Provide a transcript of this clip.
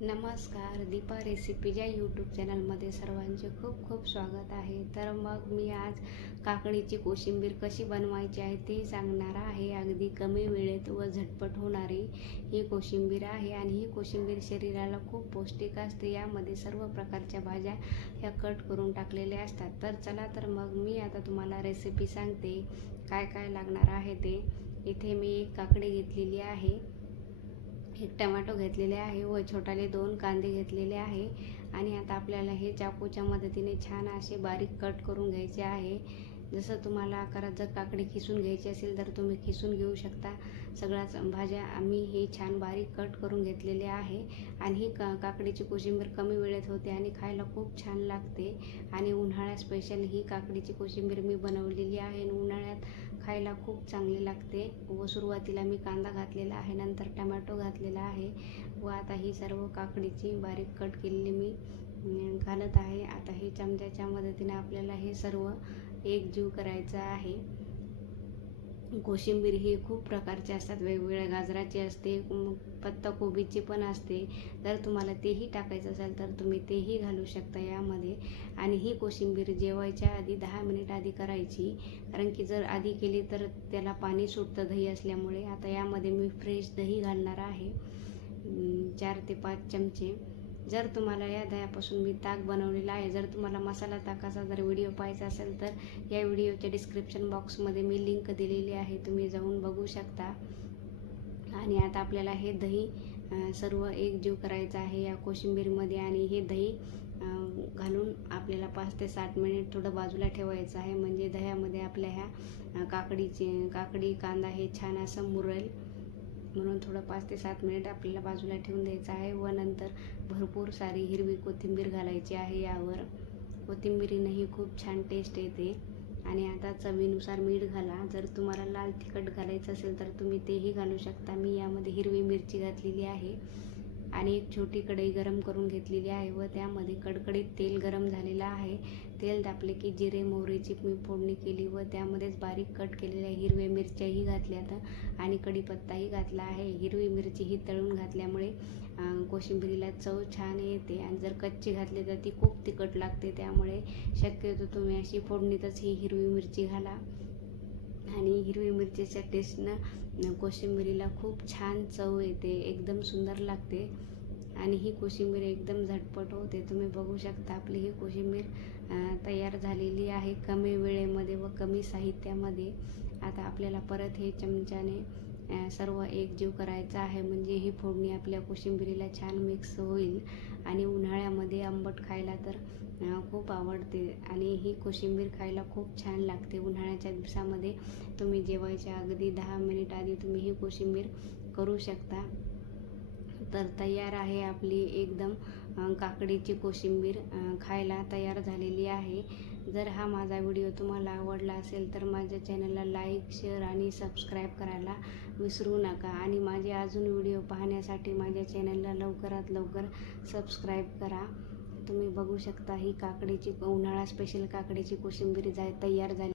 नमस्कार दीपा रेसिपी या यूट्यूब चॅनलमध्ये सर्वांचे खूप खूप स्वागत आहे. तर मग मी आज काकडीची कोशिंबीर कशी बनवायची आहे ते सांगणार आहे. अगदी कमी वेळेत व झटपट होणारी ही कोशिंबीर आहे आणि ही कोशिंबीर शरीराला खूप पौष्टिक असते. यामध्ये सर्व प्रकारच्या भाज्या ह्या कट करून टाकलेल्या असतात. तर चला तर मग मी आता तुम्हाला रेसिपी सांगते. काय काय लागणार आहे ते. इथे मी एक काकडी घेतलेली आहे. एक टमॅटो घेतलेले आहे व छोटाले दोन कांदे घेतलेले आहे. आणि आता आपल्याला हे चाकूच्या मदतीने छान असे बारीक कट करून घ्यायचे आहे. जसं तुम्हाला आकारात जर काकडी खिसून घ्यायची असेल तर तुम्ही खिसून घेऊ शकता. सगळ्याच भाज्या आम्ही हे छान बारीक कट करून घेतलेले आहे. आणि ही का काकडीची कोशिंबीर कमी वेळेत होते आणि खायला खूप छान लागते. आणि उन्हाळ्यात स्पेशल ही काकडीची कोशिंबीर मी बनवलेली आहे. आणि उन्हाळ्यात खायला खूप चांगले लागते. व सुरुवातीला मी कांदा घातलेला आहे नंतर टमॅटो घातलेला आहे. व आता ही सर्व काकडीची बारीक कट केलेली मी घालत आहे. आता हे चमच्याच्या मदतीने आपल्याला हे सर्व एकजीव करायचं आहे. कोशिंबीर ही खूप प्रकारचे असतात. वेगवेगळ्या गाजराची असते पत्ताकोबीची पण असते. जर तुम्हाला तेही टाकायचं असेल तर तुम्ही तेही घालू शकता यामध्ये. आणि ही कोशिंबीर जेवायच्या आधी दहा मिनिट आधी करायची. कारण की जर आधी केली तर त्याला पाणी सुटतं दही असल्यामुळे. आता यामध्ये मी फ्रेश दही घालणार आहे. चार ते पाच चमचे. जर तुम्हाला या दह्यापासून मी ताक बनवलेला आहे जर तुम्हाला मसाला ताकाचा जर व्हिडिओ पाहायचा असेल तर या व्हिडिओच्या डिस्क्रिप्शन बॉक्समध्ये मी लिंक दिलेली आहे तुम्ही जाऊन बघू शकता. आणि आता आपल्याला हे दही सर्व एकजीव करायचं आहे या कोशिंबीरमध्ये आणि हे दही घालून आपल्याला पाच ते सात मिनिट थोडं बाजूला ठेवायचं आहे. म्हणजे दह्यामध्ये आपल्या ह्या काकडीचे काकडीची काकडी कांदा हे छान असं मुरेल. म्हणून थोडं पाच ते सात मिनिट आपल्याला बाजूला ठेवून द्यायचं आहे व नंतर भरपूर सारी हिरवी कोथिंबीर घालायची आहे यावर. कोथिंबीरीनंही खूप छान टेस्ट येते. आणि आता चवीनुसार मीठ घाला. जर तुम्हाला लाल तिखट घालायचं असेल तर तुम्ही तेही घालू शकता. मी यामध्ये हिरवी मिरची घातलेली आहे. आणि एक छोटी कढई गरम करून घेतलेली आहे व त्यामध्ये कडकडीत तेल गरम झालेलं आहे. तेल तापले की जिरे मोहरीची मी फोडणी केली व त्यामध्येच बारीक कट केलेल्या हिरव्या मिरच्याही घातल्यात आणि कढीपत्ताही घातला आहे. हिरवी मिरची ही तळून घातल्यामुळे कोशिंबिरीला चव छान येते आणि जर कच्ची घातली तर ती खूप तिखट लागते. त्यामुळे शक्यतो तुम्ही अशी फोडणीतच ही हिरवी मिरची घाला. आणि हिरवी मिरचीच्या टेस्टनं कोशिंबिरीला खूप छान चव येते एकदम सुंदर लागते. आणि ही कोशिंबीर एकदम झटपट होते. तुम्ही बघू शकता आपली ही कोशिंबीर तयार झालेली आहे कमी वेळेमध्ये व कमी साहित्यामध्ये. आता आपल्याला परत हे चमच्याने सर्व एकजीव करायचं आहे म्हणजे ही फोडणी आपल्या कोशिंबिरीला छान मिक्स होईल. आणि उन्हाळ्यामध्ये आंबट खायला तर खूप आवडते. आणि ही कोशिंबीर खायला खूप छान लागते. उन्हाळ्याच्या दिवसामध्ये तुम्ही जेवायच्या अगदी दहा मिनिट आधी तुम्ही ही कोशिंबीर करू शकता. तर तयार आहे आपली एकदम काकडीची कोशिंबीर खायला तयार झालेली आहे. जर हा माझा व्हिडिओ तुम्हाला आवडला असेल तर माझ्या चॅनलला लाईक शेअर आणि सबस्क्राईब करायला विसरू नका. आणि माझे अजून व्हिडिओ पाहण्यासाठी माझ्या चॅनलला लवकरात लवकर सबस्क्राईब करा. तुम्ही बघू शकता ही काकडीची उन्हाळा स्पेशल काकडीची कोशिंबीर जाय तयार झाली